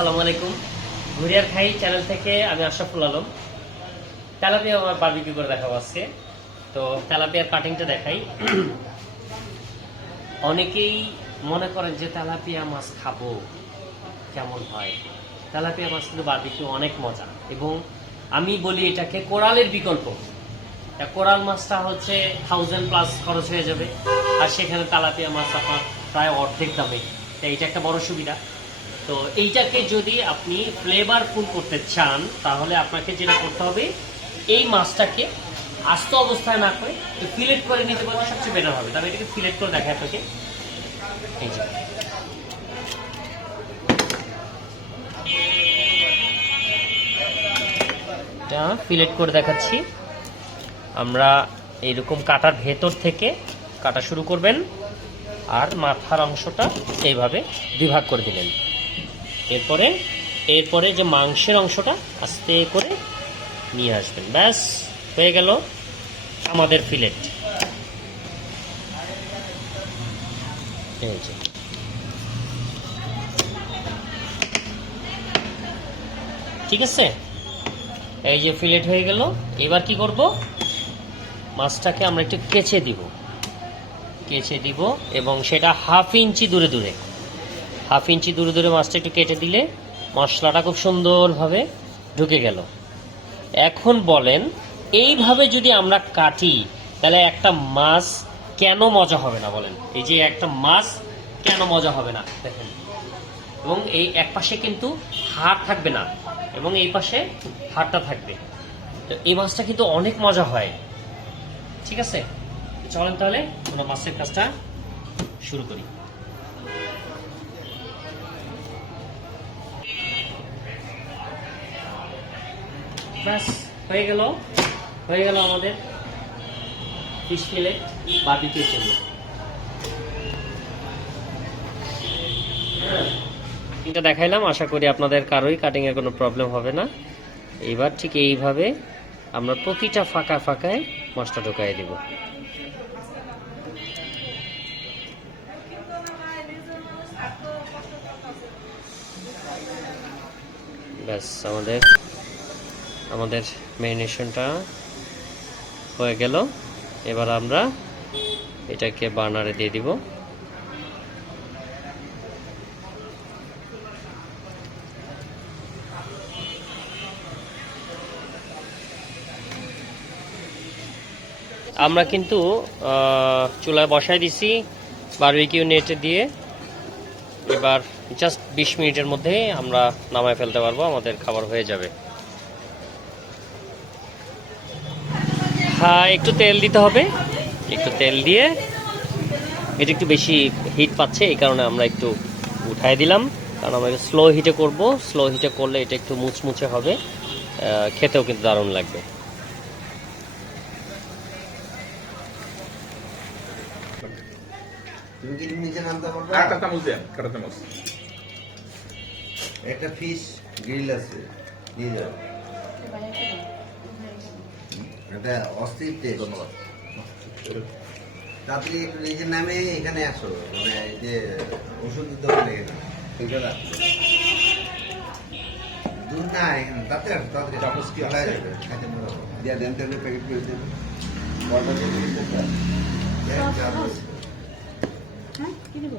আসসালামু আলাইকুম। ঘুরিয়ার খাই চ্যানেল থেকে আমি আশরাফুল আলম। তেলাপিয়া আমার বারবিকিউ করে দেখাবো আজকে। তো তেলাপিয়ার কাটিংটা দেখাই। অনেকেই মনে করেন যে তেলাপিয়া মাছ খাবো কেমন হয়। তেলাপিয়া মাছ কিন্তু বারবিকিউ অনেক মজা, এবং আমি বলি এটাকে কোরালের বিকল্প। কোরাল মাছটা হচ্ছে 1000+ খরচ হয়ে যাবে, আর সেখানে তেলাপিয়া মাছ আপনার প্রায় অর্ধেক দামে। তাই এটা একটা বড় সুবিধা। তো এইটাকে যদি আপনি ফ্লেভারফুল করতে চান, তাহলে আপনাকে যেটা করতে হবে, এই মাছটাকে আস্ত অবস্থায় না করে ফিলেট করে নিতে পারলে সবচেয়ে বেটার হবে। তবে এটাকে ফিলেট করে দেখায় আপনাকে। এই যে এটা ফিলেট করে দেখাচ্ছি। আমরা এইরকম কাটার ভেতর থেকে কাটা শুরু করবেন, আর মাথার অংশটা এইভাবে 2 ভাগ করে দিলেন। এরপরে যে মাংসের অংশটা আস্তে করে নিয়ে আসবেন। ব্যাস হয়ে গেল আমাদের ফিলেট। এই যে ঠিক আছে, এই যে ফিলেট হয়ে গেল। এবার কি করব, মাছটাকে আমরা একটু কেচে দিব এবং সেটা 1/2 ইঞ্চি দূরে দূরে মাছটা একটু কেটে দিলে মশলাটা খুব সুন্দরভাবে ঢুকে গেল। এখন বলেন, এইভাবে যদি আমরা কাটি তাহলে একটা মাছ কেন মজা হবে না বলেন? এই যে একটা মাছ কেন মজা হবে না দেখেন। এবং এই এক পাশে কিন্তু হাড় থাকবে না, এবং এই পাশে হাড়টা থাকবে। তো এই মাছটা কিন্তু অনেক মজা হয়। ঠিক আছে, চলেন তাহলে আমরা মাছের কাজটা শুরু করি। ব্যাস হয়ে গেল আমাদের ফিশ ফিলেট বারবিকিউর জন্য। এটা দেখাইলাম, আশা করি আপনাদের কারোই কাটিং এর কোনো প্রবলেম হবে না। এবার ঠিক এইভাবে আমরা প্রতিটা ফাঁকায় মাছটা ঢোকাই দিব। ব্যাস আমাদের ম্যারিনেশনটা হয়ে গেল। এবার আমরা এটাকে বার্নারে দিয়ে দিব। আমরা কিন্তু চুলায় বসাই দিছি বারবিকিউ নেটে দিয়ে। এবার জাস্ট 20 মিনিটের মধ্যে আমরা নামায় ফেলতে পারবো, আমাদের খাবার হয়ে যাবে। হ্যাঁ, একটু তেল দিতে হবে। একটু তেল দিয়ে, এটা একটু বেশি হিট পাচ্ছে, এই কারণে আমরা একটু উঠাই দিলাম। কারণ আমরা স্লো হিটে করব। স্লো হিটে করলে এটা একটু মুচমুচে হবে, খেতেও কিন্তু দারুণ লাগবে। তুমি কি নিচে নামতে পারবে? একটা ফিশ গ্রিল আছে, নিয়ে যাও। এটা অস্থির টেস্ট। ধন্যবাদ। তাড়াতাড়ি একটু নিচে নামে এখানে আসো, মানে এই যে ওষুধের দোকানে এটা রাখো। দূর না, এখানে তাতে আসো, তাড়াতাড়ি চামচ কি আছে? দিয়া দেন তেলে প্যাকেট করে দেবে। অর্ডার করে দিতে চাই। হ্যাঁ, কি দিব?